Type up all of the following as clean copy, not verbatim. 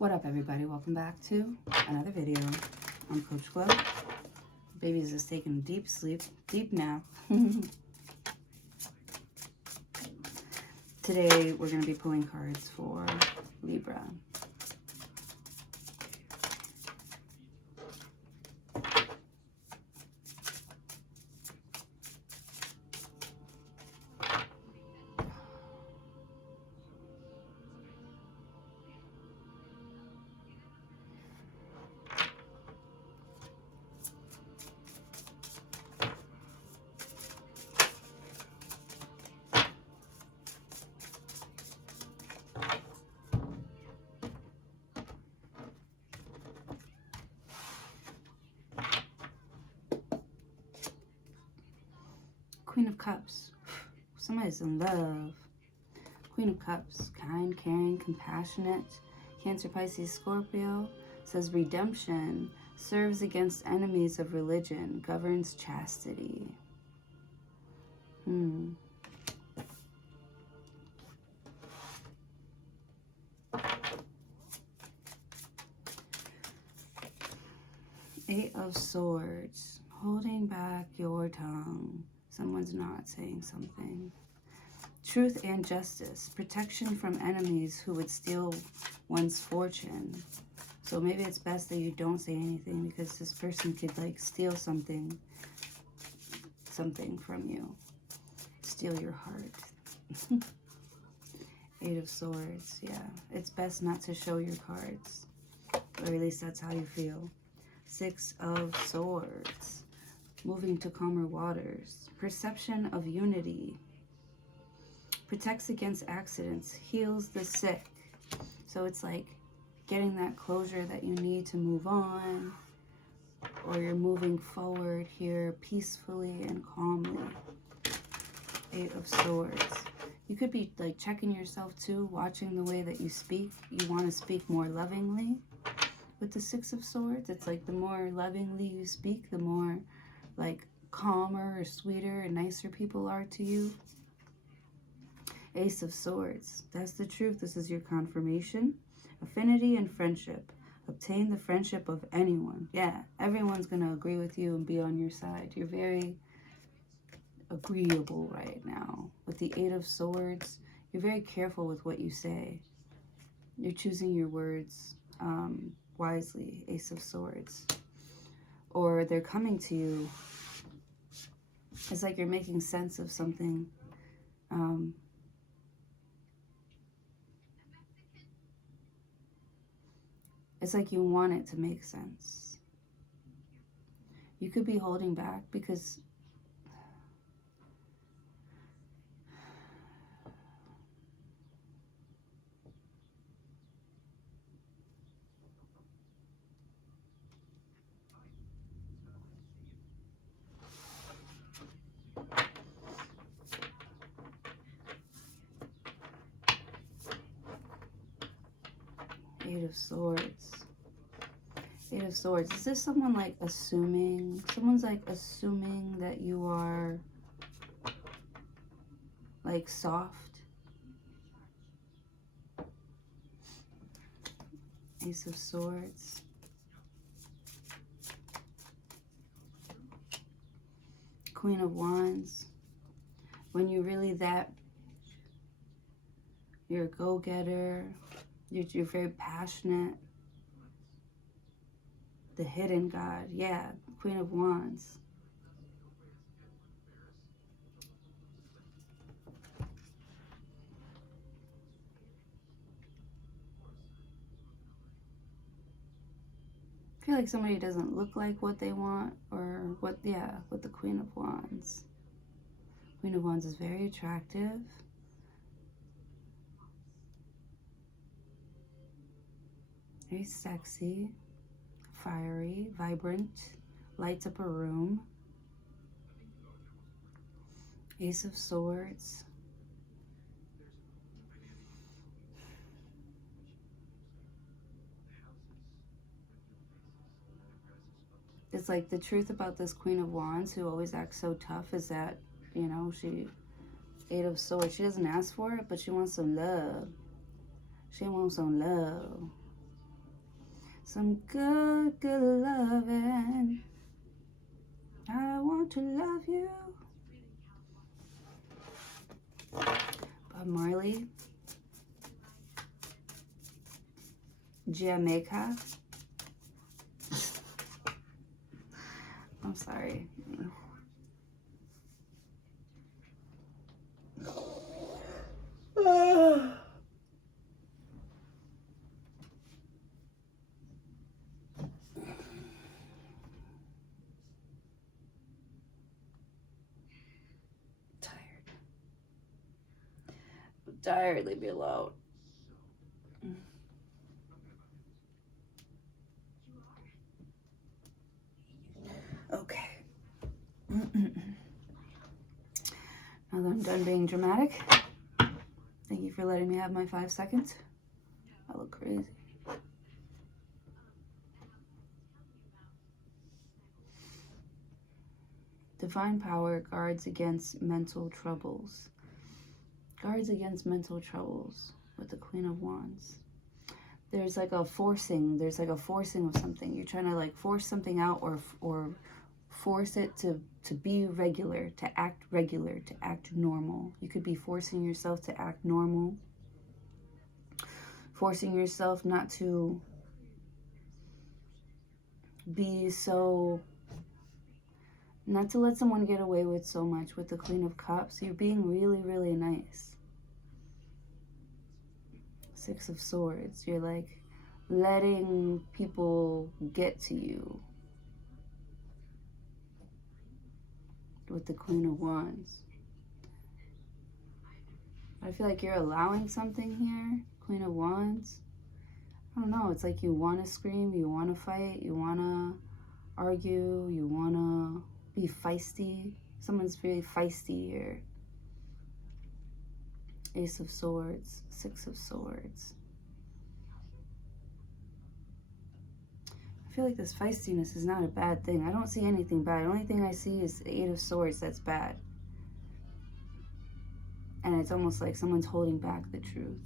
What up, everybody? Welcome back to another video. I'm Coach Glow. Baby's just taking a deep sleep, deep nap. Today, we're going to be pulling cards for Libra. Queen of Cups. Somebody's in love. Queen of Cups. Kind, caring, compassionate. Cancer, Pisces, Scorpio. Says redemption. Serves against enemies of religion. Governs chastity. Eight of Swords. Holding back your tongue. Someone's not saying something. Truth and justice. Protection from enemies who would steal one's fortune. So maybe it's best that you don't say anything because this person could like steal something from you. Steal your heart. Eight of Swords. Yeah. It's best not to show your cards. Or at least that's how you feel. Six of Swords. Moving to calmer waters. Perception of unity. Protects against accidents. Heals the sick. So it's like getting that closure that you need to move on. Or you're moving forward here peacefully and calmly. Eight of Swords. You could be like checking yourself too, watching the way that you speak. You want to speak more lovingly. With the Six of Swords, it's like the more lovingly you speak, the more like calmer or sweeter and nicer people are to you. Ace of Swords. That's the truth. This is your confirmation. Affinity and friendship. Obtain the friendship of anyone. Yeah, everyone's going to agree with you and be on your side. You're very agreeable right now. With the Eight of Swords, you're very careful with what you say. You're choosing your words wisely. Ace of Swords. Or they're coming to you. It's like you're making sense of something. It's like you want it to make sense. You could be holding back because Eight of Swords. Eight of Swords. Is this someone like assuming? Someone's like assuming that you are like soft. Ace of Swords. Queen of Wands. When you're really that, you're a go-getter. You're very passionate. The hidden God. Yeah, Queen of Wands. I feel like somebody doesn't look like what they want or what, yeah, with the Queen of Wands. Queen of Wands is very attractive. Very sexy, fiery, vibrant, lights up a room. Ace of Swords. It's like the truth about this Queen of Wands who always acts so tough is that, you know, Eight of Swords, she doesn't ask for it, but she wants some love. She wants some love. Some good, good loving. I want to love you. Bob Marley. Jamaica. I'm sorry. Tired, leave me alone. Okay. Now that I'm done being dramatic, thank you for letting me have my 5 seconds. I look crazy. Divine power guards against mental troubles. Guards against mental troubles with the Queen of Wands. There's like a forcing. There's like a forcing of something. You're trying to like force something out, or force it to be regular, to act normal. You could be forcing yourself to act normal. Forcing yourself not to be so, not to let someone get away with so much with the Queen of Cups. You're being really, really nice. 6 of Swords. You're like letting people get to you with the Queen of Wands. I feel like you're allowing something here, Queen of Wands. I don't know, it's like you want to scream, you want to fight, you want to argue, you want to be feisty. Someone's very feisty here. Ace of Swords, 6 of Swords. I feel like this feistiness is not a bad thing. I don't see anything bad. The only thing I see is the 8 of Swords that's bad. And it's almost like someone's holding back the truth.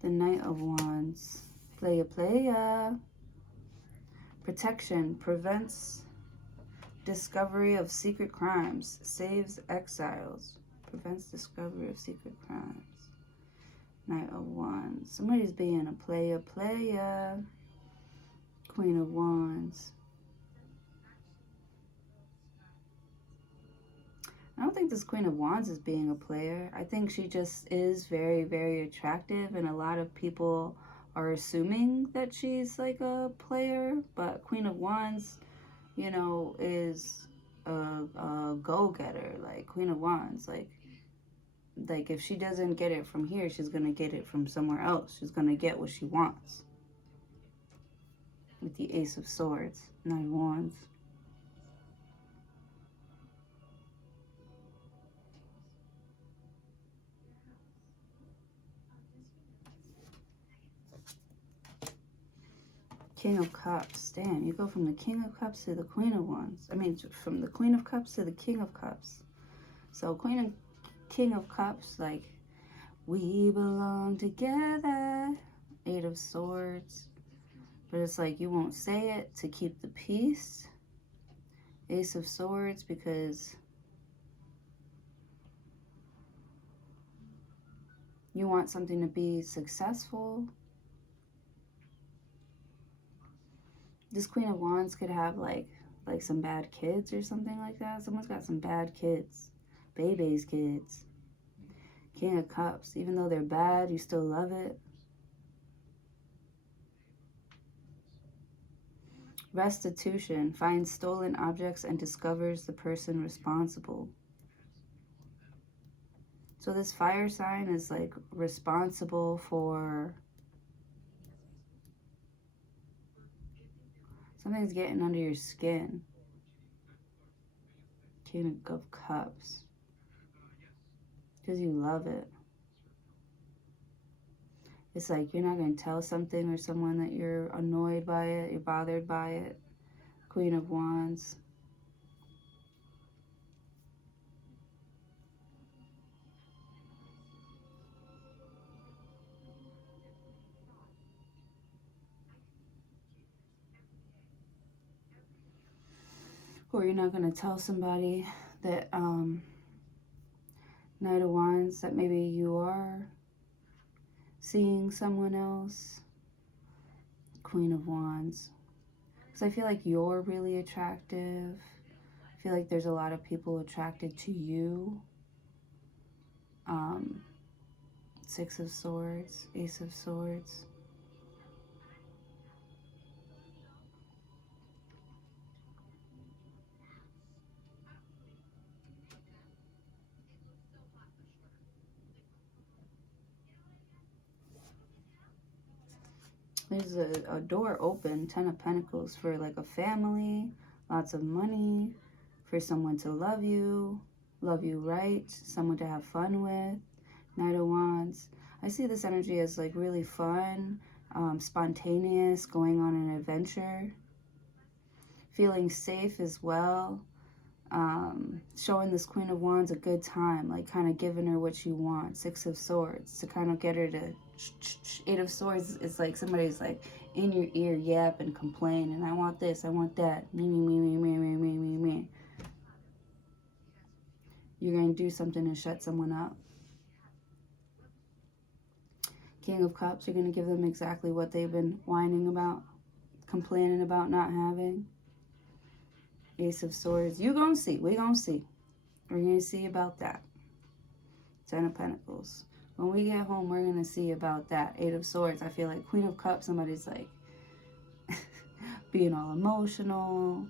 The Knight of Wands. Playa. Protection. Prevents discovery of secret crimes. Saves exiles. Prevents discovery of secret crimes. Knight of Wands. Somebody's being a playa. Queen of Wands. I don't think this Queen of Wands is being a player. I think she just is very, very attractive, and a lot of people are assuming that she's like a player. But Queen of Wands, you know, is a go-getter. Like Queen of Wands, like if she doesn't get it from here, she's gonna get it from somewhere else. She's gonna get what she wants. With the Ace of Swords, 9 of Wands. King of Cups. Damn, you go from the King of Cups to the Queen of Wands. I mean, from the Queen of Cups to the King of Cups. So King of Cups, like, we belong together. 8 of Swords. But it's like you won't say it to keep the peace. Ace of Swords, because you want something to be successful. This Queen of Wands could have like some bad kids or something like that. Someone's got some bad kids. Baby's kids. King of Cups. Even though they're bad, you still love it. Restitution. Finds stolen objects and discovers the person responsible. So this fire sign is like responsible for something's getting under your skin. King of Cups. Because you love it. It's like you're not going to tell something or someone that you're annoyed by it, you're bothered by it. Queen of Wands. Or you're not going to tell somebody that, Knight of Wands, that maybe you are seeing someone else. Queen of Wands. Because I feel like you're really attractive. I feel like there's a lot of people attracted to you. Six of Swords, Ace of Swords. There's a door open, Ten of Pentacles, for like a family, lots of money, for someone to love you right, someone to have fun with. Knight of Wands. I see this energy as like really fun, spontaneous, going on an adventure, feeling safe as well, showing this Queen of Wands a good time, like kind of giving her what she wants. Six of Swords, to kind of get her to... Eight of Swords is like somebody's like in your ear yap and complain, and I want this, I want that, me. You're going to do something to shut someone up. King of Cups, you're going to give them exactly what they've been whining about, complaining about not having. Ace of Swords, you gonna see, we gonna see. We're gonna see about that. Ten of Pentacles. When we get home, we're gonna see about that. Eight of Swords, I feel like Queen of Cups, somebody's like being all emotional.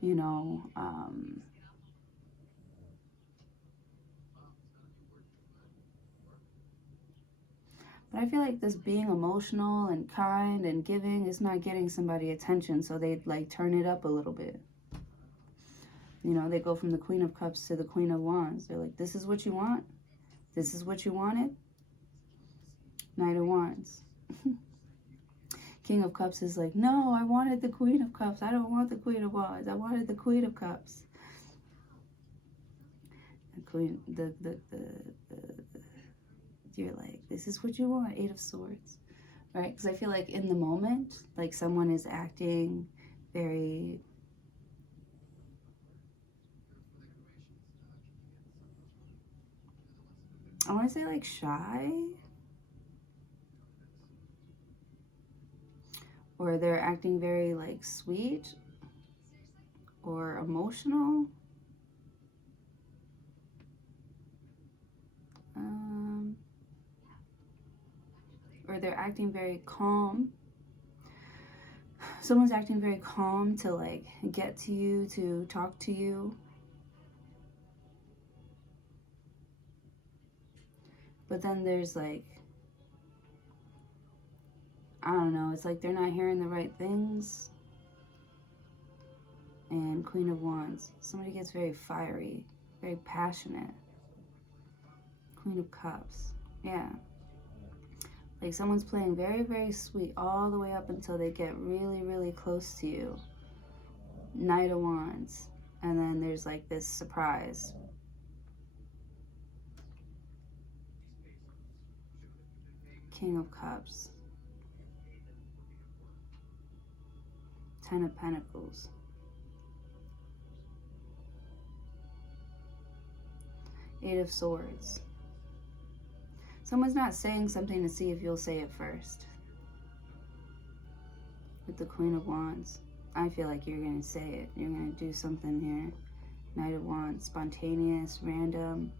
You know, but I feel like this being emotional and kind and giving is not getting somebody attention, so they like turn it up a little bit. You know, they go from the Queen of Cups to the Queen of Wands. They're like, this is what you want? This is what you wanted? Knight of Wands. King of Cups is like, no, I wanted the Queen of Cups. I don't want the Queen of Wands. I wanted the Queen of Cups. The Queen, you're like, this is what you want. Eight of Swords. Right? Because I feel like in the moment, like someone is acting very... I want to say like shy. Or they're acting very like sweet or emotional. Or they're acting very calm. Someone's acting very calm to like get to you, to talk to you. But then there's like, I don't know, it's like they're not hearing the right things. And Queen of Wands. Somebody gets very fiery, very passionate. Queen of Cups. Yeah. Like someone's playing very, very sweet all the way up until they get really, really close to you. Knight of Wands. And then there's like this surprise. King of Cups. Ten of Pentacles. Eight of Swords. Someone's not saying something to see if you'll say it first. With the Queen of Wands. I feel like you're going to say it. You're going to do something here. Knight of Wands. Spontaneous, random.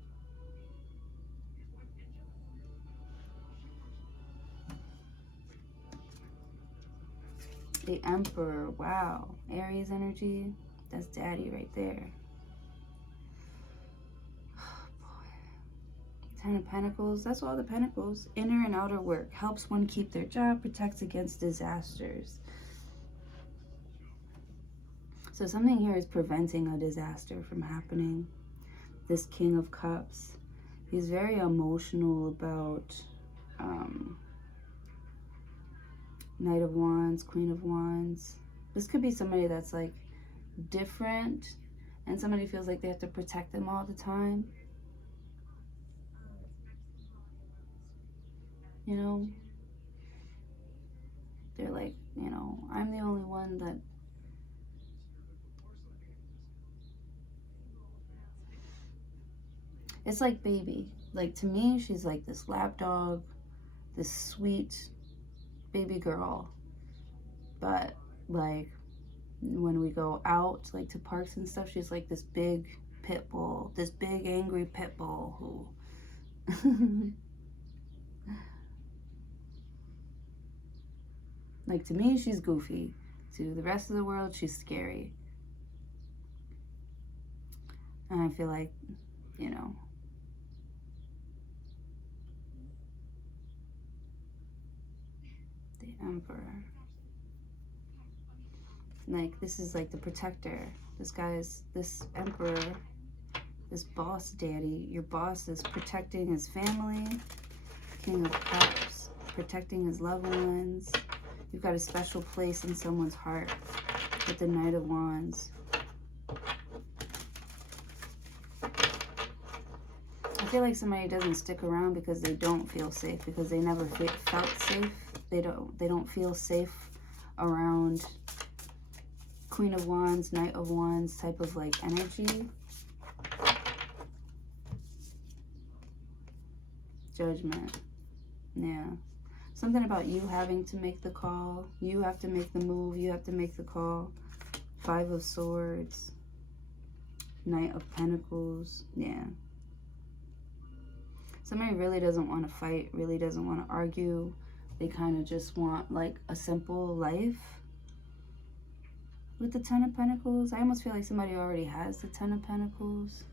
The Emperor. Wow. Aries energy. That's daddy right there. Ten of Pentacles, that's all the Pentacles. Inner and outer work. Helps one keep their job, protects against disasters. So something here is preventing a disaster from happening. This King of Cups, he's very emotional about Knight of Wands, Queen of Wands. This could be somebody that's like different and somebody feels like they have to protect them all the time. you know? They're like, you know, I'm the only one that... It's like baby. Like, to me, she's like this lap dog, this sweet baby girl. But, like, when we go out, like, to parks and stuff, she's like this big pit bull, this big angry pit bull who... Like, to me, she's goofy. To the rest of the world, she's scary. And I feel like, you know, the Emperor. Like, this is like the protector. This guy's, this Emperor, this boss daddy. Your boss is protecting his family. King of Cups, protecting his loved ones. You've got a special place in someone's heart with the Knight of Wands. I feel like somebody doesn't stick around because they don't feel safe, because they never felt safe. They don't feel safe around Queen of Wands, Knight of Wands type of like energy. Judgment. Yeah. Something about you having to make the call. You have to make the move. You have to make the call. 5 of Swords. Knight of Pentacles. Yeah. Somebody really doesn't want to fight, really doesn't want to argue. They kind of just want like a simple life. With the 10 of Pentacles, I almost feel like somebody already has the 10 of Pentacles.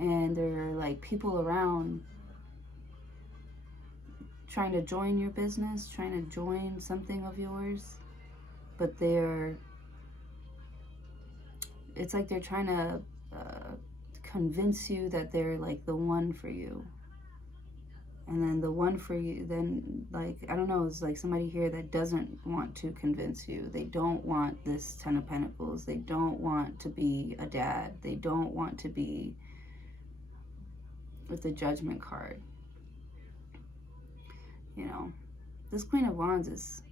And there are like people around trying to join your business, trying to join something of yours. But it's like they're trying to convince you that they're like the one for you. And then the one for you, then like, I don't know, it's like somebody here that doesn't want to convince you. They don't want this 10 of Pentacles. They don't want to be a dad. They don't want to be with the Judgment card. You know, this Queen of Wands is,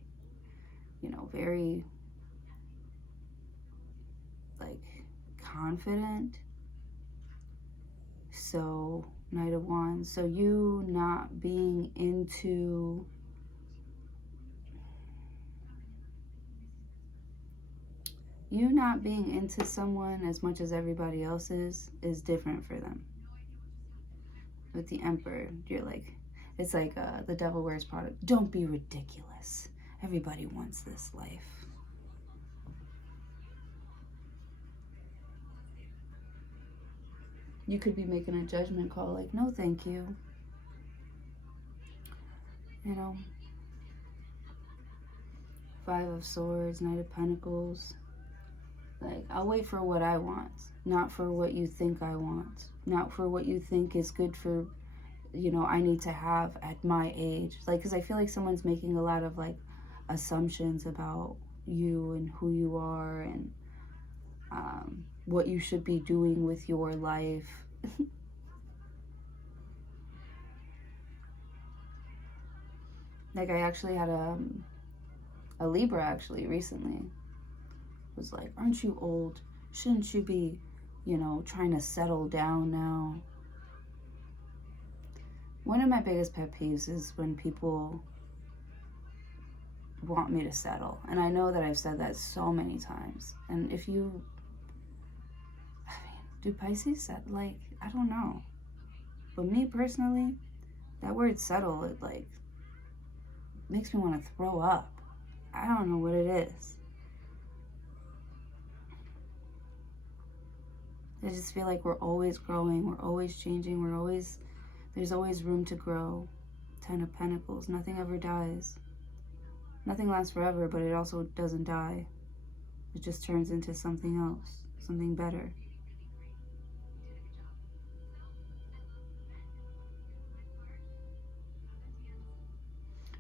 you know, very like confident. So, Knight of Wands. So you not being into someone as much as everybody else is different for them. With the Emperor, you're like, it's like the Devil Wears Prada. Don't be ridiculous. Everybody wants this life. You could be making a judgment call like, no, thank you. You know, 5 of Swords, Knight of Pentacles. Like, I'll wait for what I want, not for what you think I want, not for what you think is good for, you know, I need to have at my age. Like, because I feel like someone's making a lot of like assumptions about you and who you are and what you should be doing with your life. Like, I actually had a Libra actually recently was like, aren't you old? Shouldn't you be, you know, trying to settle down now? One of my biggest pet peeves is when people want me to settle. And I know that I've said that so many times. And if you, I mean, do Pisces set, like, I don't know. But me personally, that word settle, it like makes me want to throw up. I don't know what it is. I just feel like we're always growing, we're always changing, there's always room to grow. 10 of Pentacles, nothing ever dies. Nothing lasts forever, but it also doesn't die. It just turns into something else, something better.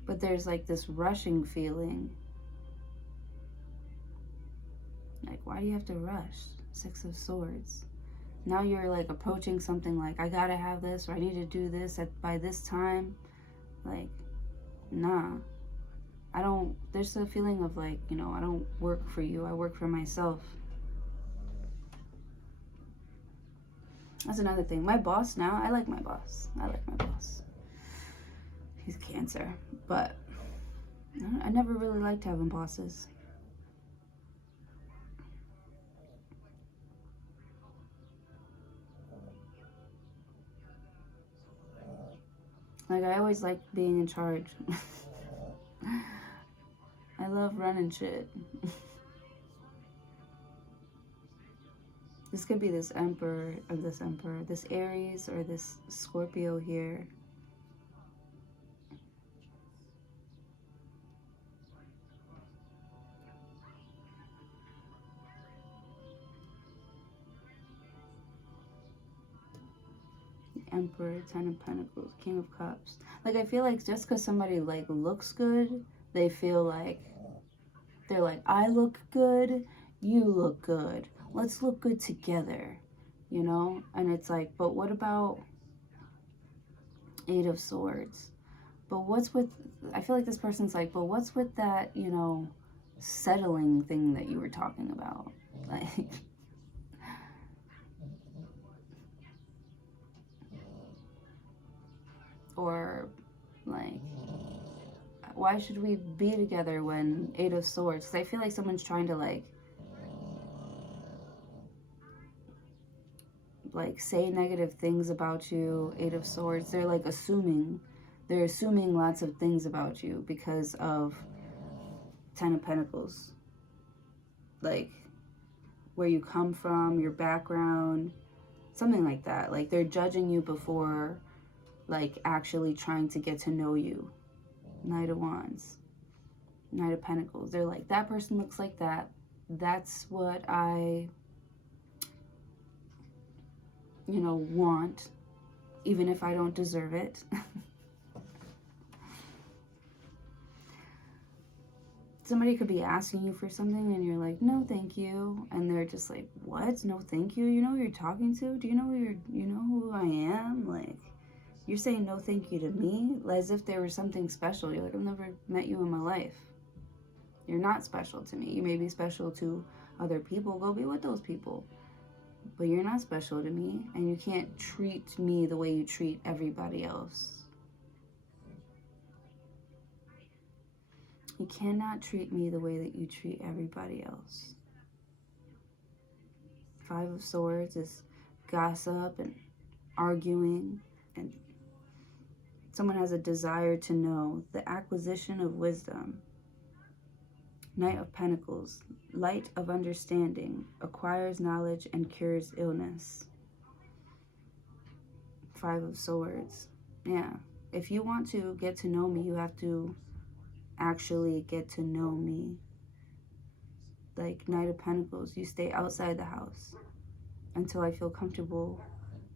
But there's like this rushing feeling. Like, why do you have to rush? 6 of Swords. Now you're like approaching something like, I gotta have this, or I need to do this by this time. Like, nah. I don't, there's a feeling of like, you know, I don't work for you. I work for myself. That's another thing. My boss now, I like my boss. I like my boss. He's Cancer. But I never really liked having bosses. Like, I always liked being in charge. I love running shit. This could be this Emperor, or this Aries, or this Scorpio here. Emperor, Ten of Pentacles, King of Cups. Like, I feel like just because somebody, like, looks good, they feel like, they're like, I look good, you look good. Let's look good together, you know? And it's like, but what about Eight of Swords? But what's with, I feel like this person's like, but what's with that, you know, settling thing that you were talking about? Like, or like, why should we be together when Eight of Swords? Because I feel like someone's trying to like say negative things about you. Eight of Swords, they're like assuming, they're assuming lots of things about you because of Ten of Pentacles. Like, where you come from, your background, something like that. Like, they're judging you before, like, actually trying to get to know you. Knight of Wands, Knight of Pentacles. They're like, that person looks like that. That's what I, you know, want, even if I don't deserve it. Somebody could be asking you for something and you're like, no, thank you. And they're just like, what? No, thank you? You know who you're talking to? Do you know you know who I am? Like, you're saying no thank you to me? As if there was something special. You're like, I've never met you in my life. You're not special to me. You may be special to other people. Go be with those people. But you're not special to me. And you can't treat me the way you treat everybody else. You cannot treat me the way that you treat everybody else. Five of Swords is gossip and arguing, and someone has a desire to know. The acquisition of wisdom. Knight of Pentacles, light of understanding, acquires knowledge and cures illness. Five of Swords. Yeah. If you want to get to know me, you have to actually get to know me. Like Knight of Pentacles, you stay outside the house until I feel comfortable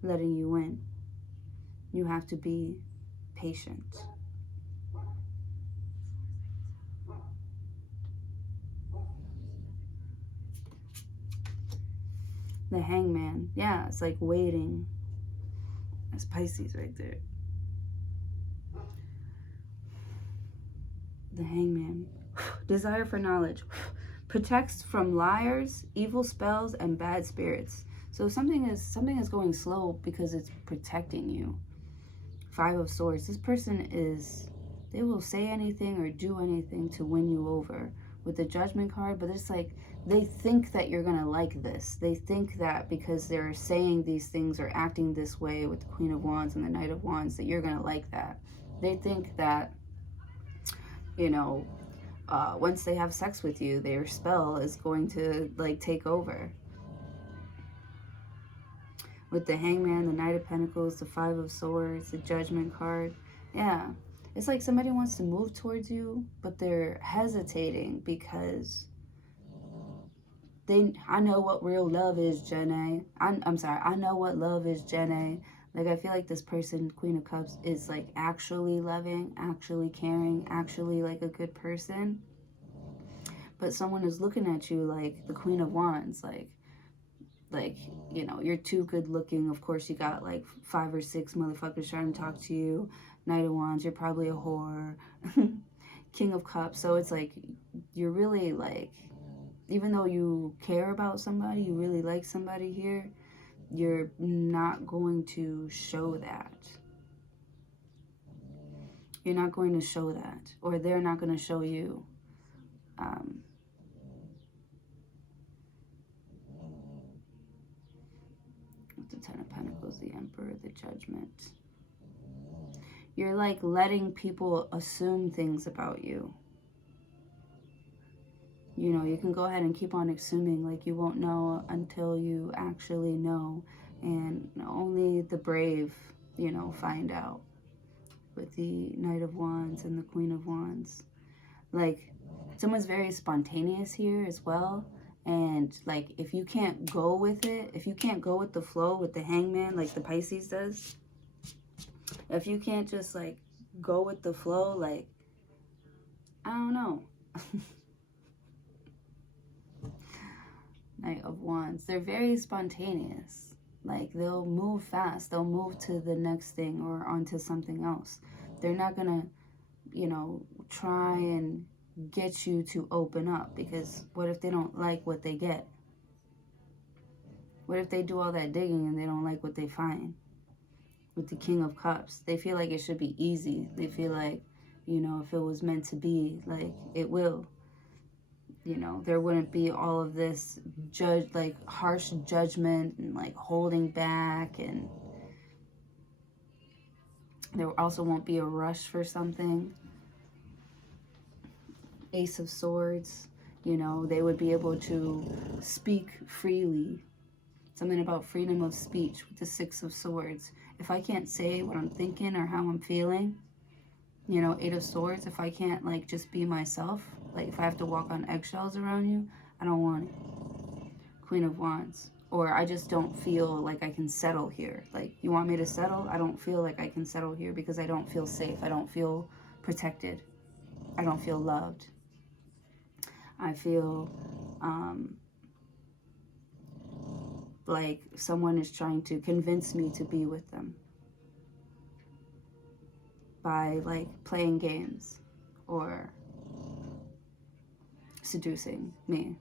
letting you in. You have to be patient. The Hangman, yeah, it's like waiting. That's Pisces right there. The Hangman. Desire for knowledge. Protects from liars, evil spells, and bad spirits. So something is going slow because it's protecting you. Five of Swords. This person is, they will say anything or do anything to win you over with the Judgment card, but it's like they think that you're gonna like this. They think that because they're saying these things or acting this way with the Queen of Wands and the Knight of Wands that you're gonna like that. They think that, you know, once they have sex with you, their spell is going to like take over. With the Hangman, the Knight of Pentacles, the Five of Swords, the Judgment card. Yeah, it's like somebody wants to move towards you, but they're hesitating because I know what real love is, Jenna. I'm sorry, I know what love is, Jenna. Like, I feel like this person, Queen of Cups, is like actually loving, actually caring, actually like a good person. But someone is looking at you like the Queen of Wands, like, like, you know, you're too good looking. Of course, you got like 5 or 6 motherfuckers trying to talk to you. Knight of Wands, you're probably a whore. King of Cups. So it's like, you're really like, even though you care about somebody, you really like somebody here, you're not going to show that. You're not going to show that. Or they're not going to show you. The Ten of Pentacles, the Emperor, the Judgment. You're like letting people assume things about you. You know, you can go ahead and keep on assuming, like you won't know until you actually know. And only the brave, you know, find out. With the Knight of Wands and the Queen of Wands. Like, someone's very spontaneous here as well. And, like, if you can't go with it, if you can't go with the flow with the Hangman, like the Pisces does, if you can't just, like, go with the flow, like, I don't know. Knight of Wands. They're very spontaneous. Like, they'll move fast. They'll move to the next thing or onto something else. They're not going to, you know, try and get you to open up, because what if they don't like what they get? What if they do all that digging and they don't like what they find? With the King of Cups, they feel like it should be easy. They feel like, you know, if it was meant to be, like, it will. You know, there wouldn't be all of this harsh judgment and like holding back, and there also won't be a rush for something. Ace of Swords, you know, they would be able to speak freely. Something about freedom of speech with the Six of Swords. If I can't say what I'm thinking or how I'm feeling, you know, Eight of Swords, if I can't like just be myself, like if I have to walk on eggshells around you, I don't want it. Queen of Wands. Or I just don't feel like I can settle here. Like, you want me to settle? I don't feel like I can settle here because I don't feel safe. I don't feel protected. I don't feel loved. I feel like someone is trying to convince me to be with them by like playing games or seducing me.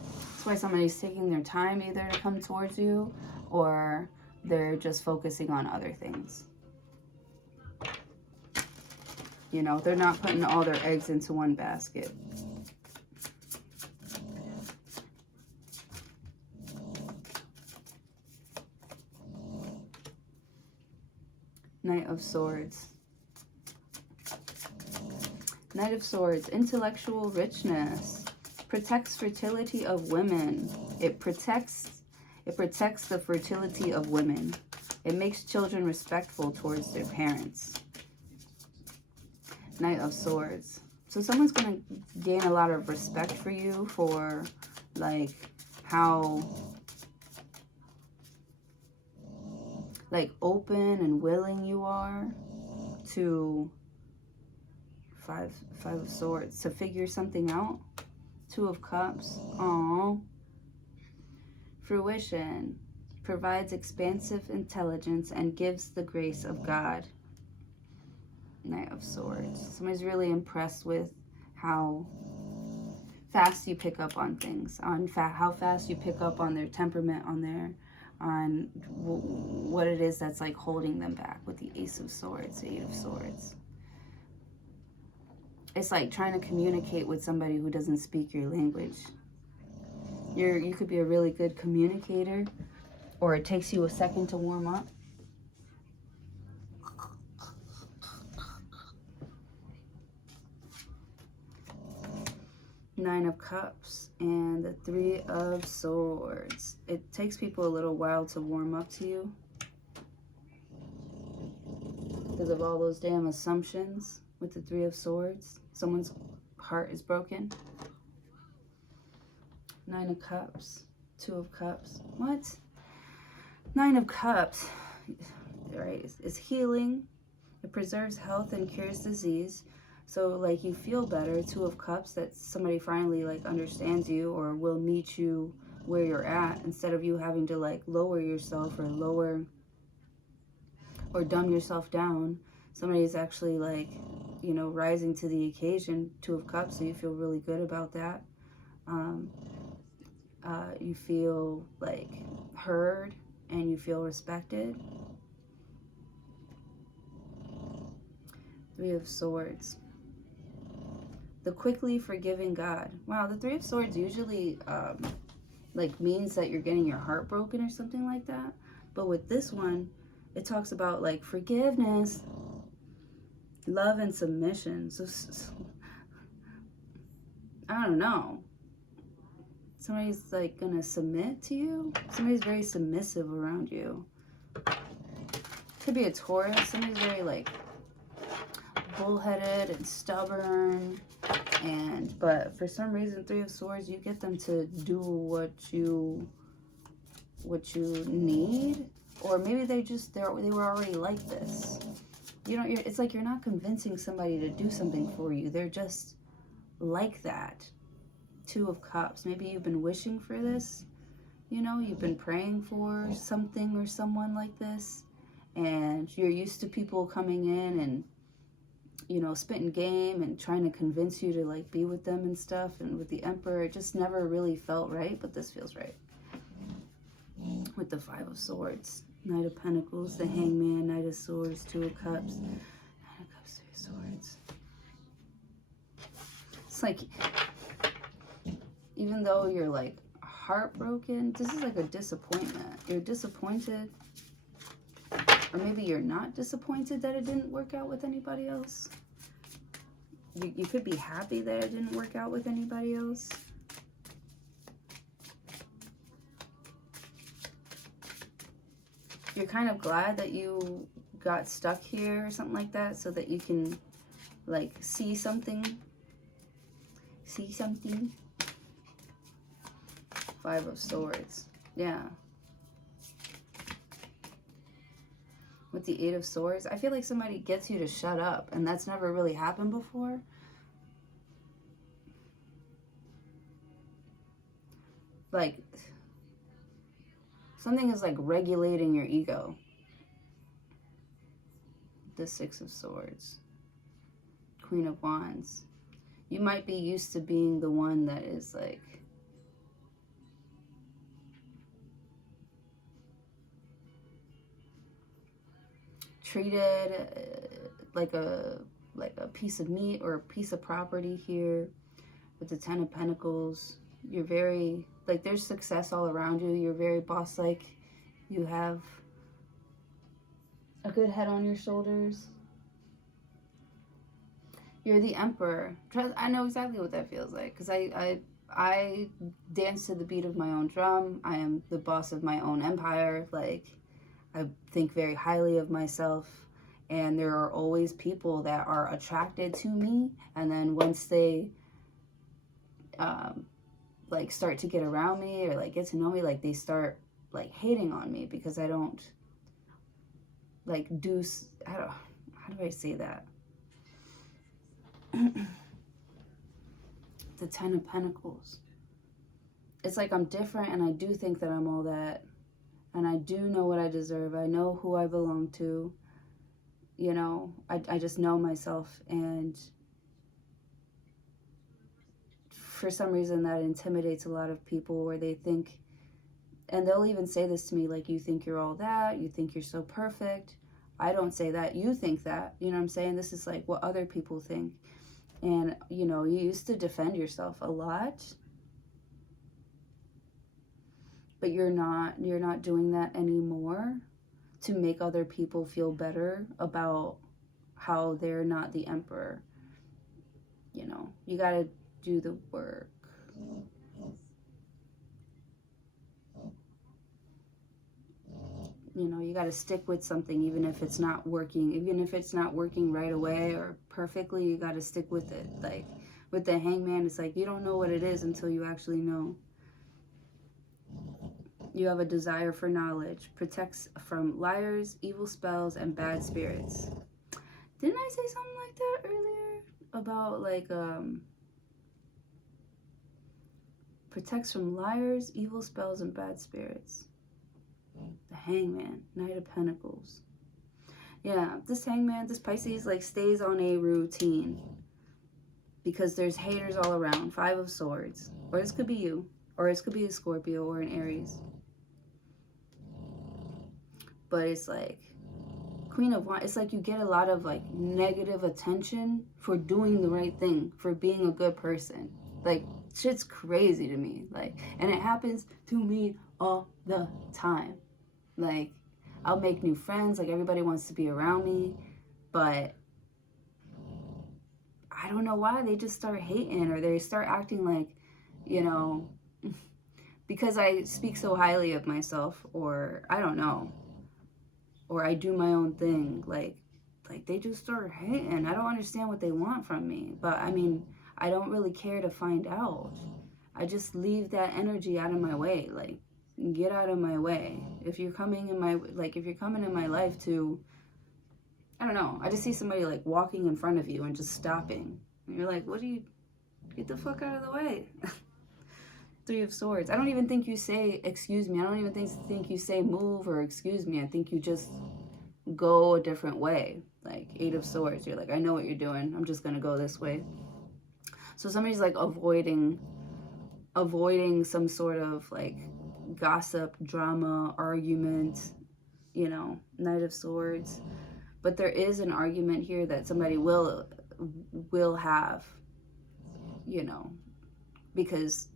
That's why somebody's taking their time either to come towards you, or they're just focusing on other things. You know, they're not putting all their eggs into one basket. Knight of Swords. Knight of Swords, intellectual richness. Protects fertility of women. It protects the fertility of women. It makes children respectful towards their parents. Knight of Swords. So someone's going to gain a lot of respect for you for like how like open and willing you are to five of Swords, to figure something out. Two of Cups. Aww. Fruition. Provides expansive intelligence and gives the grace of God. Knight of Swords. Somebody's really impressed with how fast you pick up on things, on how fast you pick up on their temperament, on what it is that's like holding them back with the Ace of Swords, the Eight of Swords. It's like trying to communicate with somebody who doesn't speak your language. You could be a really good communicator, or it takes you a second to warm up. Nine of Cups and the Three of Swords. It takes people a little while to warm up to you because of all those damn assumptions with the Three of Swords. Someone's heart is broken. Nine of Cups. Two of Cups. What? Nine of Cups. Right. It's healing. It preserves health and cures disease. So like you feel better. Two of Cups, that somebody finally like understands you or will meet you where you're at, instead of you having to like lower yourself or dumb yourself down. Somebody's actually like, you know, rising to the occasion. Two of Cups, so you feel really good about that. You feel like heard and you feel respected. Three of Swords. The quickly forgiving God. Wow, the Three of Swords usually like means that you're getting your heart broken or something like that. But with this one, it talks about like forgiveness, love, and submission. So I don't know. Somebody's like gonna submit to you. Somebody's very submissive around you. Could be a Taurus. Somebody's very like bullheaded and stubborn, but for some reason, Three of Swords, you get them to do what you need, or maybe they were already like this. You know, it's like you're not convincing somebody to do something for you. They're just like that. Two of Cups. Maybe you've been wishing for this. You know, you've been praying for something or someone like this, and you're used to people coming in and, you know, spitting game and trying to convince you to like be with them and stuff. And with the Emperor, it just never really felt right, but this feels right. With the Five of Swords, Knight of Pentacles, the Hangman, Knight of Swords, Two of Cups, Knight of Cups, Three of Swords. It's like, even though you're like heartbroken, this is like a disappointment. You're disappointed, or maybe you're not disappointed that it didn't work out with anybody else. You could be happy that it didn't work out with anybody else. You're kind of glad that you got stuck here or something like that, so that you can like see something. Five of Swords. Yeah. With the Eight of Swords, I feel like somebody gets you to shut up, and that's never really happened before. Like, something is like regulating your ego. The Six of Swords. Queen of Wands. You might be used to being the one that is like treated like a piece of meat or a piece of property here. With the Ten of Pentacles, you're very like, there's success all around you. You're very boss-like. You have a good head on your shoulders. You're the Emperor. I know exactly what that feels like, because I dance to the beat of my own drum. I am the boss of my own empire. Like, I think very highly of myself, and there are always people that are attracted to me, and then once they like start to get around me or like get to know me, like they start like hating on me because I don't like how do I say that? The Ten of Pentacles. It's like I'm different, and I do think that I'm all that, and I do know what I deserve. I know who I belong to. You know, I just know myself, and for some reason that intimidates a lot of people, where they think, and they'll even say this to me, like, you think you're all that, you think you're so perfect. I don't say that. You think that. You know what I'm saying? This is like what other people think. And, you know, you used to defend yourself a lot, but you're not doing that anymore to make other people feel better about how they're not the Emperor. You know, you got to do the work. You know, you got to stick with something, even if it's not working. Even if it's not working right away or perfectly, you got to stick with it. Like, with the Hangman, it's like you don't know what it is until you actually know. You have a desire for knowledge. Protects from liars, evil spells, and bad spirits. Didn't I say something like that earlier? about like protects from liars, evil spells, and bad spirits. The Hangman, Knight of Pentacles. Yeah, this Hangman, this Pisces, like stays on a routine because there's haters all around. 5 of Swords. Or this could be you. Or this could be a Scorpio or an Aries. But it's like Queen of Wands. It's like you get a lot of like negative attention for doing the right thing, for being a good person. Like, shit's crazy to me. Like, and it happens to me all the time. Like, I'll make new friends. Like, everybody wants to be around me. But I don't know why. They just start hating, or they start acting like, you know, because I speak so highly of myself, or I don't know, or I do my own thing. Like they just start hating. I don't understand what they want from me. But I mean, I don't really care to find out. I just leave that energy out of my way. Like, get out of my way. If you're coming in my, like, if you're coming in my life to, I don't know, I just see somebody like walking in front of you and just stopping. And you're like, what do you, get the fuck out of the way. 3 of Swords. I don't even think you say, excuse me. I don't even think you say move or excuse me. I think you just go a different way. Like 8 of Swords. You're like, I know what you're doing. I'm just going to go this way. So somebody's like avoiding some sort of like gossip, drama, argument, you know, Knight of Swords. But there is an argument here that somebody will have, you know, because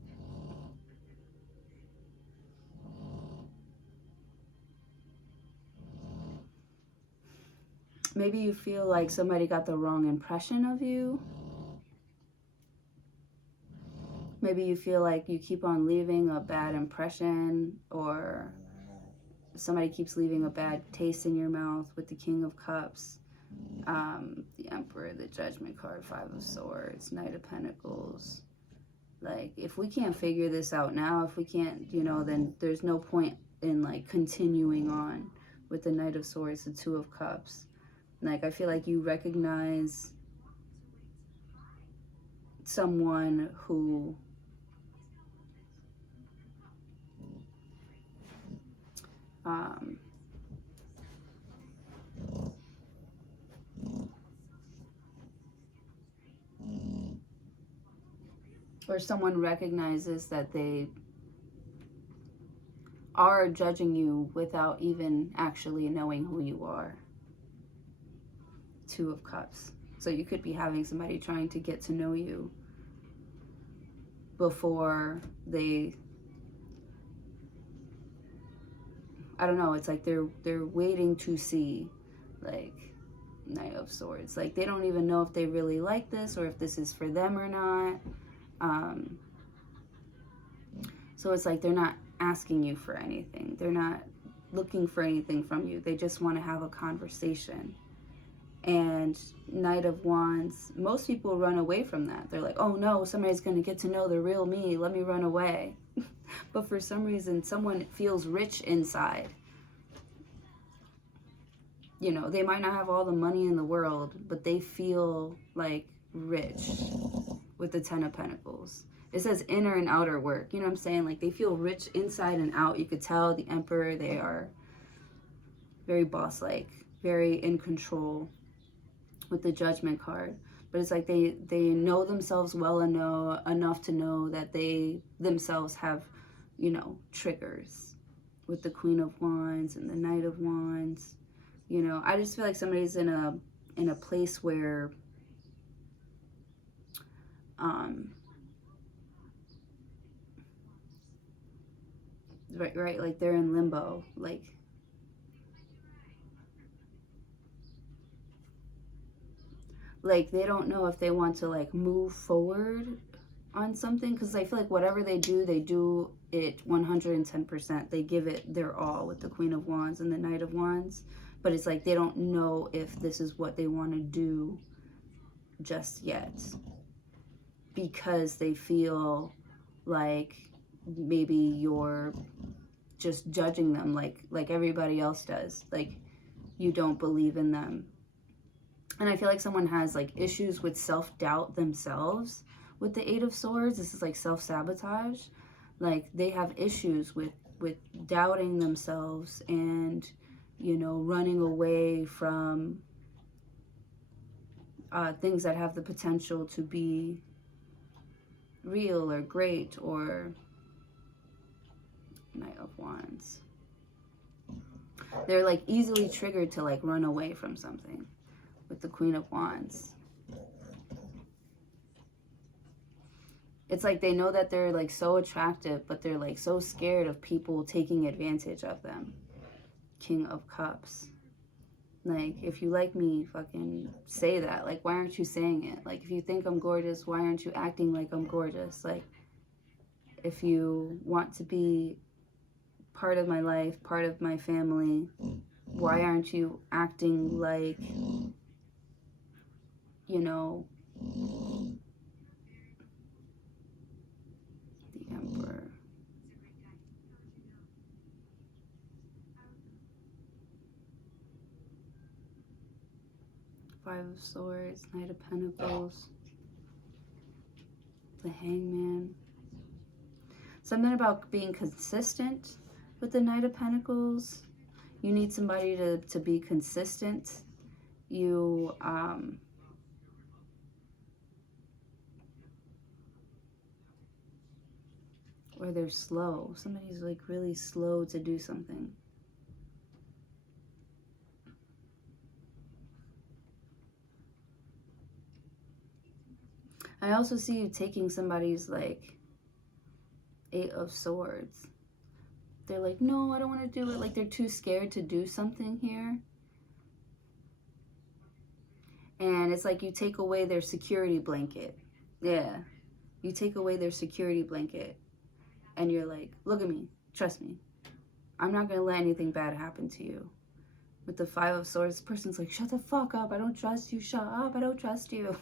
maybe you feel like somebody got the wrong impression of you. Maybe you feel like you keep on leaving a bad impression, or somebody keeps leaving a bad taste in your mouth with the King of Cups, the Emperor, the Judgment card, 5 of Swords, Knight of Pentacles. Like, if we can't figure this out now, if we can't, you know, then there's no point in like continuing on with the Knight of Swords, the 2 of Cups. Like, I feel like you recognize someone who or someone recognizes that they are judging you without even actually knowing who you are. 2 of Cups. So you could be having somebody trying to get to know you before they, I don't know, it's like they're waiting to see, like, Knight of Swords. Like, they don't even know if they really like this or if this is for them or not. So it's like they're not asking you for anything. They're not looking for anything from you. They just want to have a conversation. And Knight of Wands, most people run away from that. They're like, oh no, somebody's going to get to know the real me. Let me run away. But for some reason, someone feels rich inside. You know, they might not have all the money in the world, but they feel like rich with the 10 of Pentacles. It says inner and outer work. You know what I'm saying? Like, they feel rich inside and out. You could tell the Emperor, they are very boss-like, very in control with the Judgment card. But it's like they know themselves well enough to know that they themselves have, you know, triggers with the Queen of Wands and the Knight of Wands. You know, I just feel like somebody's in a place where right, like they're in limbo, like they don't know if they want to like move forward on something, because I feel like whatever they do it 110%. They give it their all with the Queen of Wands and the Knight of Wands, but it's like they don't know if this is what they want to do just yet, because they feel like maybe you're just judging them like everybody else does. Like, you don't believe in them. And I feel like someone has like issues with self-doubt themselves with the Eight of Swords. This is like self-sabotage. Like they have issues with doubting themselves and, you know, running away from things that have the potential to be real or great. Or Knight of Wands. They're like easily triggered to like run away from something with the Queen of Wands. It's like they know that they're like so attractive, but they're like so scared of people taking advantage of them. King of Cups. Like, if you like me, fucking say that. Like, why aren't you saying it? Like, if you think I'm gorgeous, why aren't you acting like I'm gorgeous? Like, if you want to be part of my life, part of my family, why aren't you acting like, you know, the Emperor. Five of Swords, Knight of Pentacles, the Hangman. Something about being consistent with the Knight of Pentacles. You need somebody to be consistent. You, or they're slow. Somebody's like really slow to do something. I also see you taking somebody's like Eight of Swords. They're like, no, I don't want to do it. Like they're too scared to do something here. And it's like you take away their security blanket. Yeah. You take away their security blanket. And you're like, look at me. Trust me. I'm not going to let anything bad happen to you. With the Five of Swords, this person's like, shut the fuck up. I don't trust you. Shut up. I don't trust you.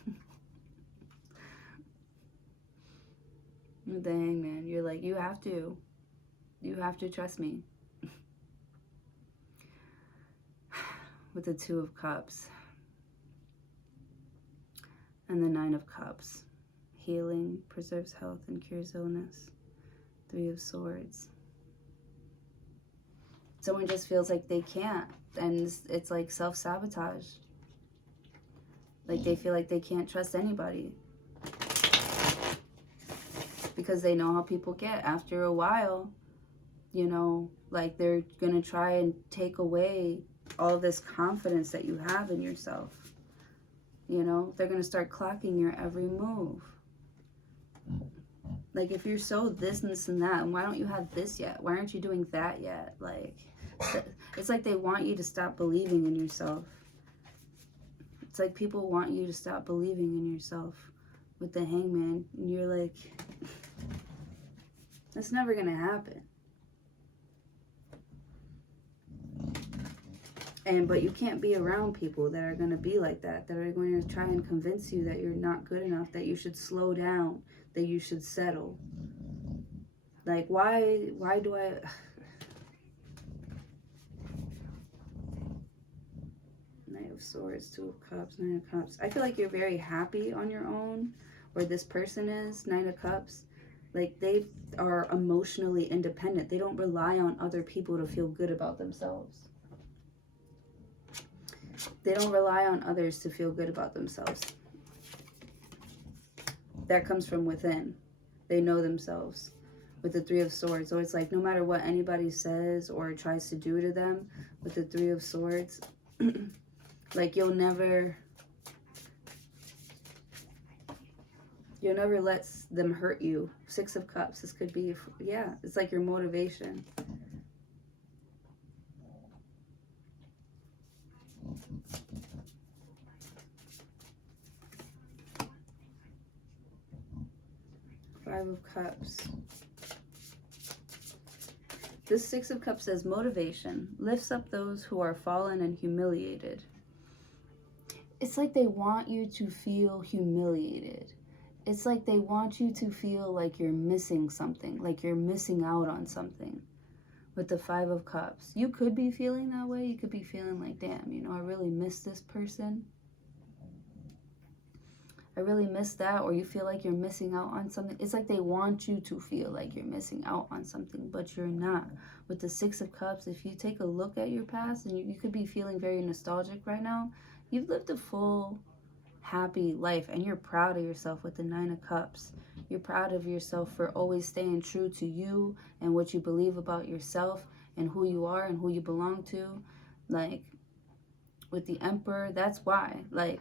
With the Hangman, you're like, you have to. You have to trust me. With the Two of Cups. And the Nine of Cups. Healing, preserves health, and cures illness. Three of Swords. Someone just feels like they can't. And it's like self-sabotage. Like they feel like they can't trust anybody. Because they know how people get. After a while, you know, like they're going to try and take away all this confidence that you have in yourself. You know, they're going to start clocking your every move. Like, if you're so this and this and that, and why don't you have this yet? Why aren't you doing that yet? Like, it's like they want you to stop believing in yourself. It's like people want you to stop believing in yourself with the Hangman. And you're like, that's never going to happen. But you can't be around people that are going to be like that are going to try and convince you that you're not good enough, that you should slow down, that you should settle. Like, why do I... Knight of Swords, Two of Cups, Nine of Cups. I feel like you're very happy on your own, or this person is, Nine of Cups. Like, they are emotionally independent. They don't rely on other people to feel good about themselves. They don't rely on others to feel good about themselves. That comes from within. They know themselves. With the Three of Swords. So it's like no matter what anybody says or tries to do to them, with the Three of Swords, like you'll never let them hurt you. Six of Cups. This could be, yeah, it's like your motivation. Five of Cups. This Six of Cups says motivation lifts up those who are fallen and humiliated. It's like they want you to feel humiliated. It's like they want you to feel like you're missing something, like you're missing out on something. With the Five of Cups. You could be feeling that way. You could be feeling like, damn, you know, I really miss this person. I really miss that, or you feel like you're missing out on something. It's like they want you to feel like you're missing out on something, but you're not. With the Six of Cups, if you take a look at your past, and you could be feeling very nostalgic right now, you've lived a full, happy life, and you're proud of yourself with the Nine of Cups. You're proud of yourself for always staying true to you and what you believe about yourself and who you are and who you belong to. Like, with the Emperor, that's why. Like,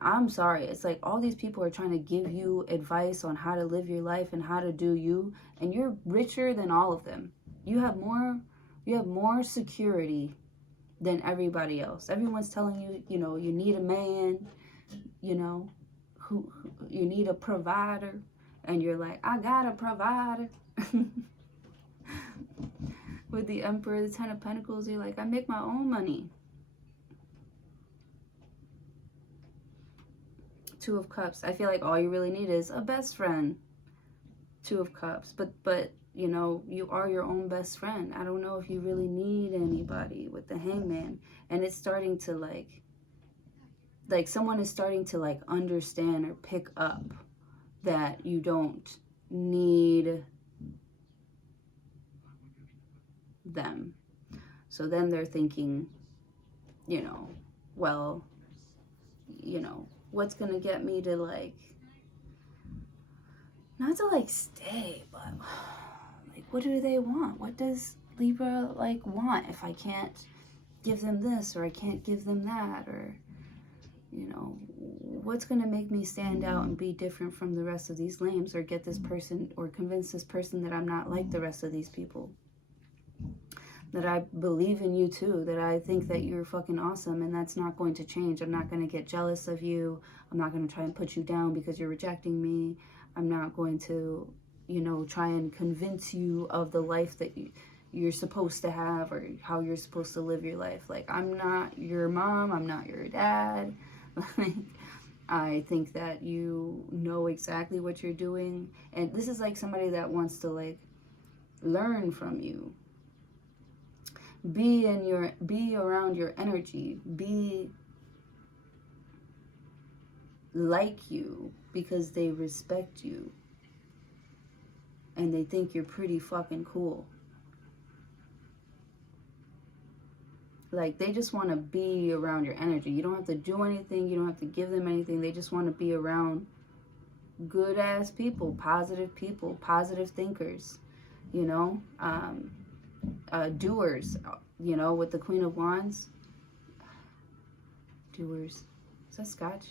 I'm sorry. It's like all these people are trying to give you advice on how to live your life and how to do you, and you're richer than all of them. You have more security than everybody else. Everyone's telling you, you know, you need a man, you know, who you need a provider, and you're like, I got a provider. With the Emperor, the Ten of Pentacles, you're like, I make my own money. Two of Cups. I feel like all you really need is a best friend. Two of Cups. But you know, you are your own best friend. I don't know if you really need anybody. With the Hangman. And it's starting to like someone is starting to like understand or pick up that you don't need them. So then they're thinking, you know, well, you know, what's gonna get me to like, not to like stay, but like, what do they want? What does Libra like want if I can't give them this, or I can't give them that, or, you know, what's gonna make me stand out and be different from the rest of these lames, or get this person, or convince this person that I'm not like the rest of these people, that I believe in you too, that I think that you're fucking awesome, and that's not going to change. I'm not going to get jealous of you. I'm not going to try and put you down because you're rejecting me. I'm not going to, you know, try and convince you of the life that you're supposed to have, or how you're supposed to live your life. Like, I'm not your mom. I'm not your dad. Like, I think that you know exactly what you're doing. And this is like somebody that wants to like learn from you. Be around your energy, be like you, because they respect you and they think you're pretty fucking cool. Like, they just want to be around your energy. You don't have to do anything, you don't have to give them anything. They just want to be around good ass people, positive thinkers, you know, doers, you know, with the Queen of Wands. Doers. Is that Scotch?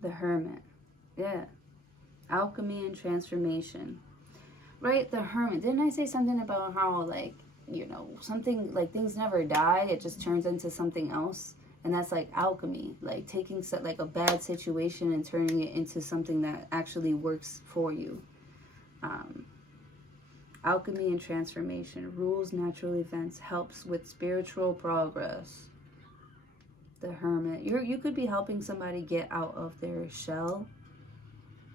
The Hermit. Yeah. Alchemy and transformation. Right? The Hermit. Didn't I say something about how, like, you know, something, like, things never die. It just turns into something else. And that's like alchemy. Like, taking like a bad situation and turning it into something that actually works for you. Alchemy and transformation. Rules natural events. Helps with spiritual progress. The Hermit. You could be helping somebody get out of their shell.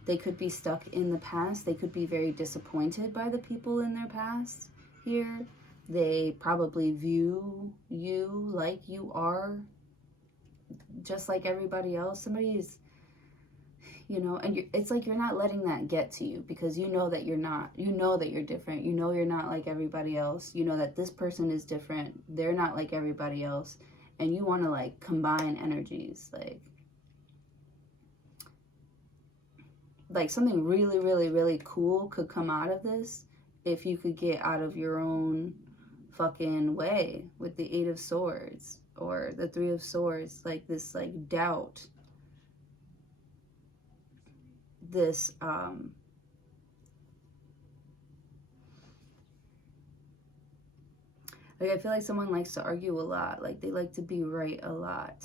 They could be stuck in the past. They could be very disappointed by the people in their past here. They probably view you like you are just like everybody else. Somebody is, you know, and it's like you're not letting that get to you, because you know that you're not. You know that you're different. You know you're not like everybody else. You know that this person is different. They're not like everybody else. And you want to like combine energies, like something really, really, really cool could come out of this if you could get out of your own fucking way with the Eight of Swords or the Three of Swords. Like this, like, doubt, this like, I feel like someone likes to argue a lot. Like, they like to be right a lot.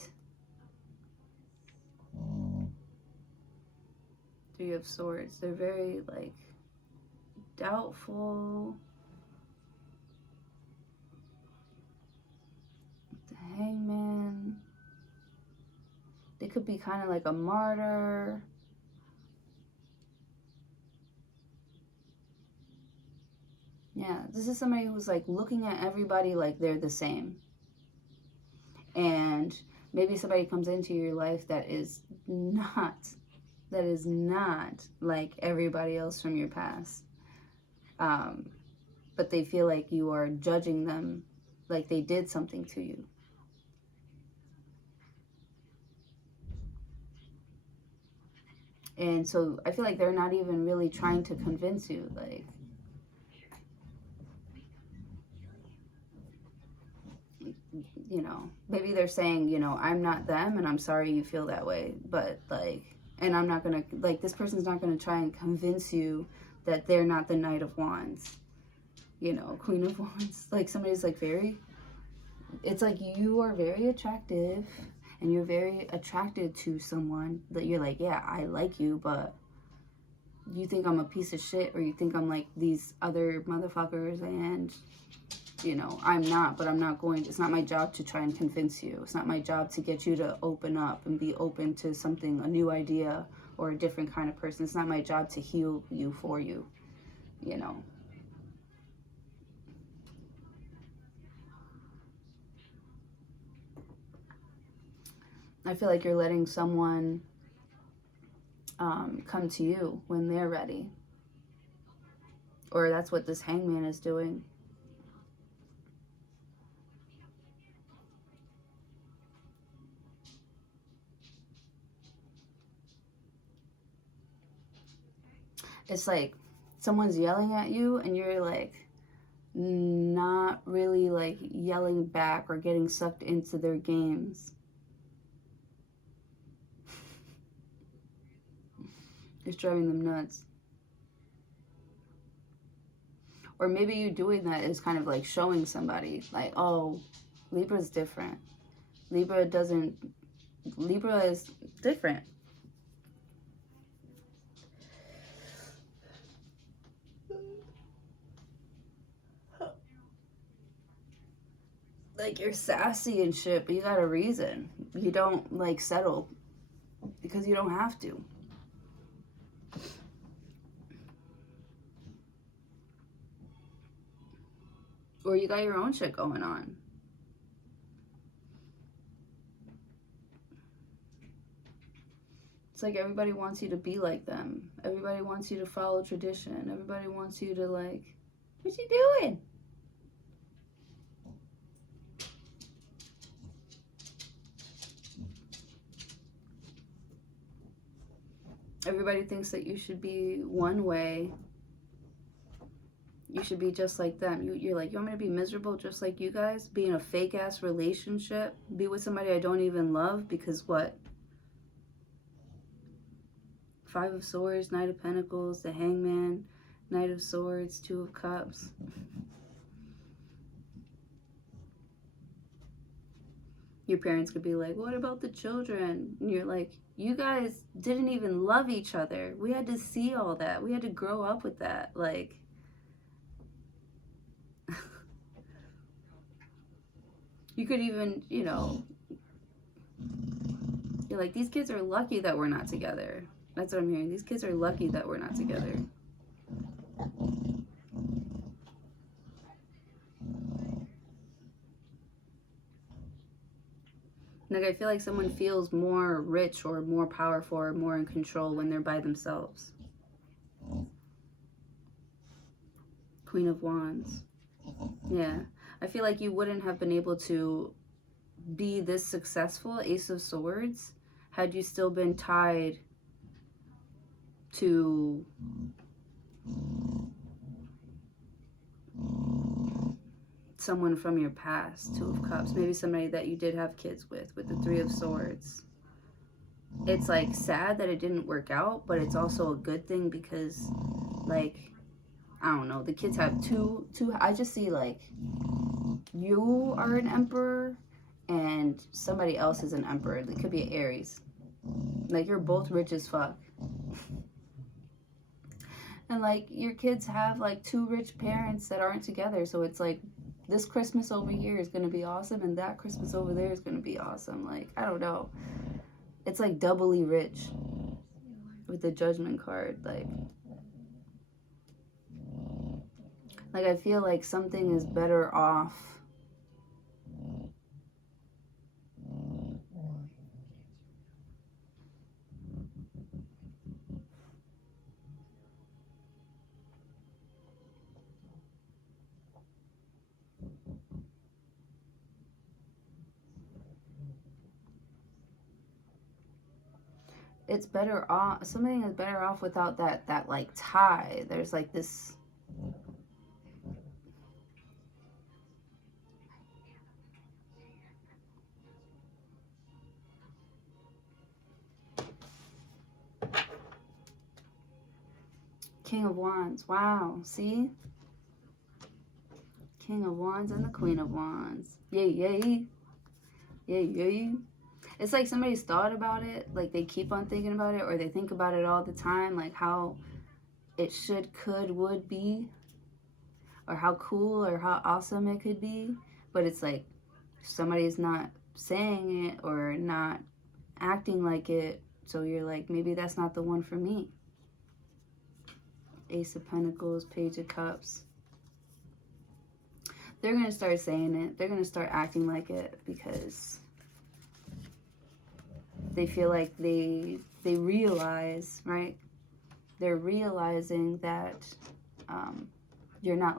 Three of Swords. They're very, like, doubtful. The Hangman. They could be kind of like a martyr. Yeah, this is somebody who's like looking at everybody like they're the same. And maybe somebody comes into your life that is not like everybody else from your past. But they feel like you are judging them, like they did something to you. And so I feel like they're not even really trying to convince you. Like, you know, maybe they're saying, you know, I'm not them and I'm sorry you feel that way. But like, and I'm not going to, like, this person's not going to try and convince you that they're not the Knight of Wands, you know, Queen of Wands. Like, somebody's like it's like you are very attractive and you're very attracted to someone that you're like, yeah, I like you, but you think I'm a piece of shit, or you think I'm like these other motherfuckers, and you know, I'm not, but I'm not going to, it's not my job to try and convince you. It's not my job to get you to open up and be open to something, a new idea or a different kind of person. It's not my job to heal you for you, you know. I feel like you're letting someone come to you when they're ready. Or that's what this Hangman is doing. It's like someone's yelling at you and you're like not really like yelling back or getting sucked into their games. It's driving them nuts. Or maybe you doing that is kind of like showing somebody like, oh, Libra's different. Libra is different. Like, you're sassy and shit, but you got a reason. You don't like settle because you don't have to. Or you got your own shit going on. It's like everybody wants you to be like them. Everybody wants you to follow tradition. Everybody wants you to like, what you doing? Everybody thinks that you should be one way. You should be just like them. You're like, you want me to be miserable just like you guys? Be in a fake ass relationship? Be with somebody I don't even love? Because what? Five of Swords, Knight of Pentacles, the Hangman, Knight of Swords, Two of Cups. Your parents could be like, what about the children? And you're like, you guys didn't even love each other. We had to see all that. We had to grow up with that. Like, you could even, you know, you're like, these kids are lucky that we're not together. That's what I'm hearing. These kids are lucky that we're not together. Like, I feel like someone feels more rich or more powerful or more in control when they're by themselves. Queen of Wands. Yeah. I feel like you wouldn't have been able to be this successful, Ace of Swords, had you still been tied to someone from your past. Two of Cups. Maybe somebody that you did have kids with the Three of Swords. It's like sad that it didn't work out, but it's also a good thing because, like, I don't know, the kids have two, I just see like you are an emperor and somebody else is an emperor. It could be an Aries. Like, you're both rich as fuck. And like, your kids have like two rich parents that aren't together. So it's like, this Christmas over here is going to be awesome and that Christmas over there is going to be awesome. Like, I don't know. It's like doubly rich with the Judgment card. Like I feel like something is better off it's better off, somebody is better off without that like tie. There's like this, King of Wands. Wow, see? King of Wands and the Queen of Wands. Yay, yay. Yay, yay. It's like somebody's thought about it, like they keep on thinking about it, or they think about it all the time, like how it should, could, would be, or how cool or how awesome it could be. But it's like somebody's not saying it or not acting like it, so you're like, maybe that's not the one for me. Ace of Pentacles, Page of Cups. They're going to start saying it. They're going to start acting like it because they feel like they realize, right? They're realizing that you're not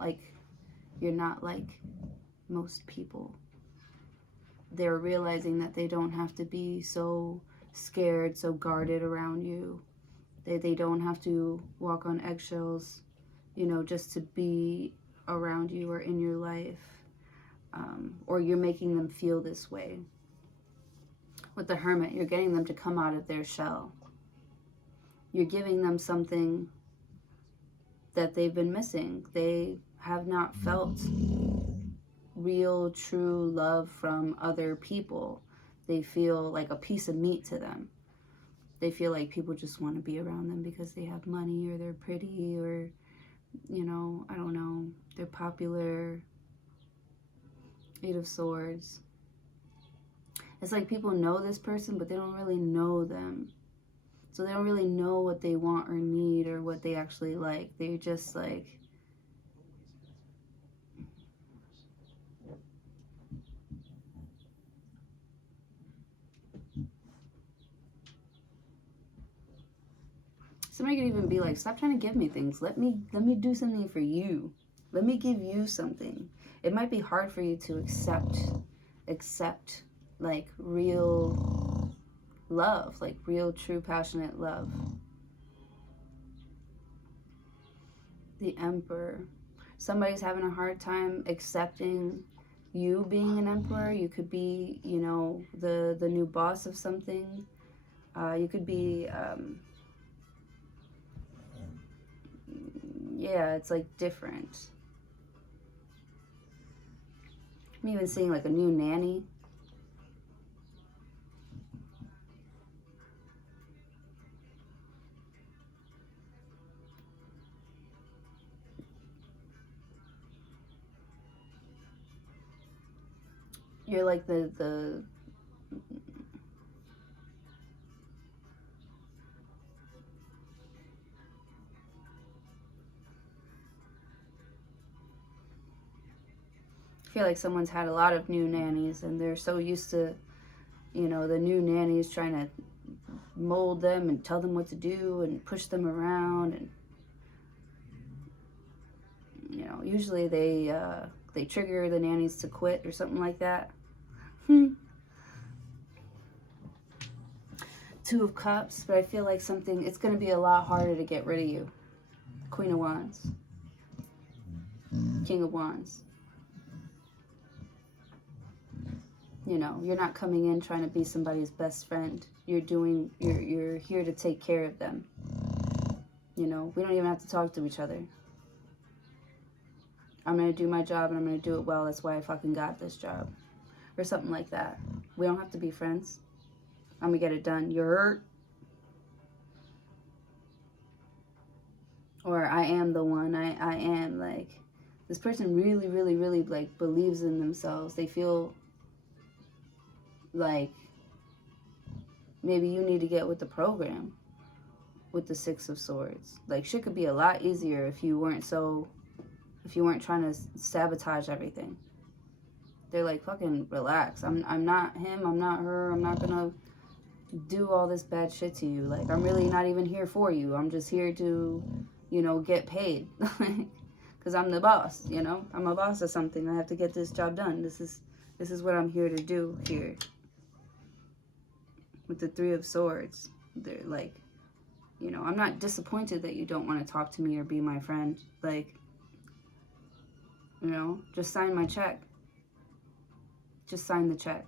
like most people. They're realizing that they don't have to be so scared, so guarded around you. They don't have to walk on eggshells, you know, just to be around you or in your life. Or you're making them feel this way. With the Hermit, you're getting them to come out of their shell. You're giving them something that they've been missing. They have not felt real, true love from other people. They feel like a piece of meat to them. They feel like people just want to be around them because they have money or they're pretty or, you know, I don't know, they're popular. Eight of Swords. It's like people know this person, but they don't really know them. So they don't really know what they want or need or what they actually like. They're just like, somebody could even be like, stop trying to give me things. Let me do something for you. Let me give you something. It might be hard for you to accept like real love, like real, true, passionate love. The Emperor. Somebody's having a hard time accepting you being an emperor. You could be, you know, the new boss of something. You could be, yeah, it's like different. I'm even seeing like a new nanny. You're like the I feel like someone's had a lot of new nannies and they're so used to, you know, the new nannies trying to mold them and tell them what to do and push them around, and you know, usually they trigger the nannies to quit or something like that. Two of Cups, but I feel like it's going to be a lot harder to get rid of you. Queen of Wands. King of Wands. You know, you're not coming in trying to be somebody's best friend. You're here to take care of them. You know, we don't even have to talk to each other. I'm going to do my job and I'm going to do it well. That's why I fucking got this job. Or something like that. We don't have to be friends. I'm going to get it done. You're hurt. Or I am the one. I am, like, this person really, really, really, like, believes in themselves. They feel like maybe you need to get with the program with the Six of Swords. Like, shit could be a lot easier if you weren't trying to sabotage everything. They're like, fucking relax. I'm not him. I'm not her. I'm not gonna do all this bad shit to you. Like, I'm really not even here for you. I'm just here to, you know, get paid. Because I'm the boss, you know? I'm a boss of something. I have to get this job done. This is what I'm here to do here. With the Three of Swords. They're like, you know, I'm not disappointed that you don't want to talk to me or be my friend. Like, you know, just sign my check. Just sign the check.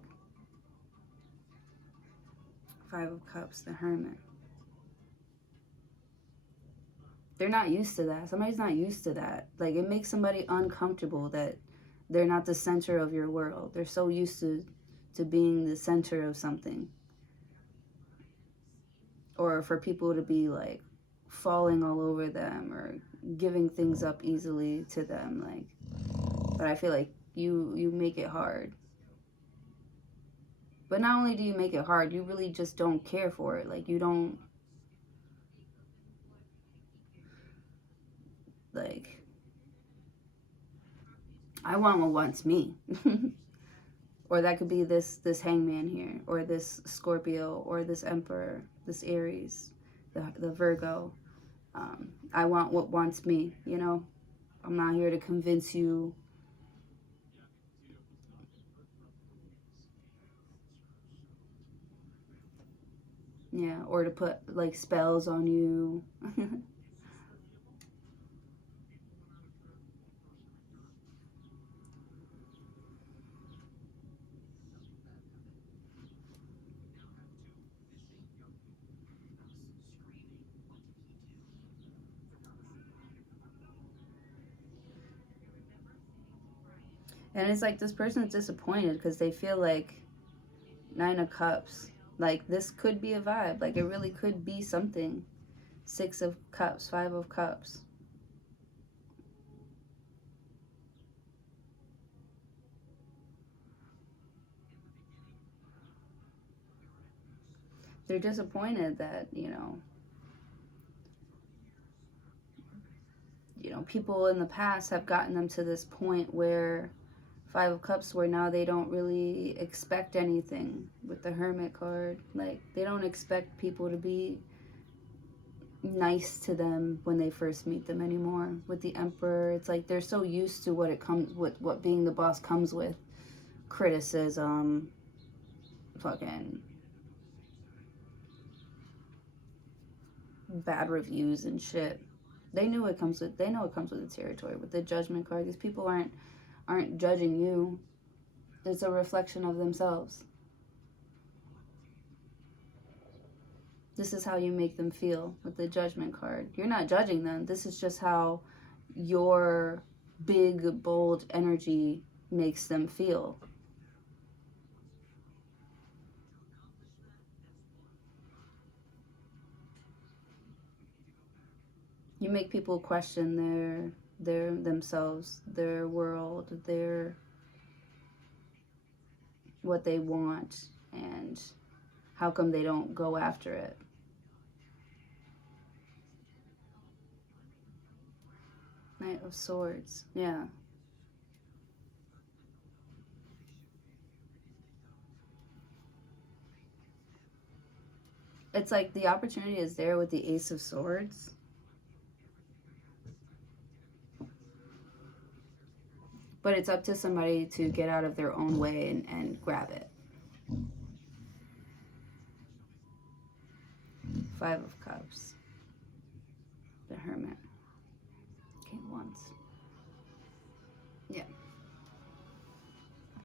Five of Cups, the Hermit. They're not used to that. Somebody's not used to that. Like, it makes somebody uncomfortable that they're not the center of your world. They're so used to being the center of something. Or for people to be, like, falling all over them or giving things up easily to them. Like, but I feel like you make it hard. But not only do you make it hard, you really just don't care for it. Like, you don't, like, I want what wants me. Or that could be this hangman here, or this Scorpio, or this Emperor, this Aries, the Virgo. I want what wants me, you know? I'm not here to convince you. Yeah, or to put, like, spells on you. And it's like this person's disappointed because they feel like Nine of Cups. Like, this could be a vibe. Like, it really could be something. Six of Cups, Five of Cups. They're disappointed that, people in the past have gotten them to this point where Five of Cups, where now they don't really expect anything with the Hermit card. Like, they don't expect people to be nice to them when they first meet them anymore. With the Emperor, it's like they're so used to what being the boss comes with. Criticism, fucking bad reviews and shit. They know it comes with the territory. With the Judgment card, these people aren't judging you. It's a reflection of themselves. This is how you make them feel with the Judgment card. You're not judging them. This is just how your big, bold energy makes them feel. You make people question their themselves, their world, their what they want, and how come they don't go after it. Knight of Swords. Yeah. It's like the opportunity is there with the Ace of Swords. But it's up to somebody to get out of their own way and grab it. Five of Cups. The Hermit. Came once. Yeah.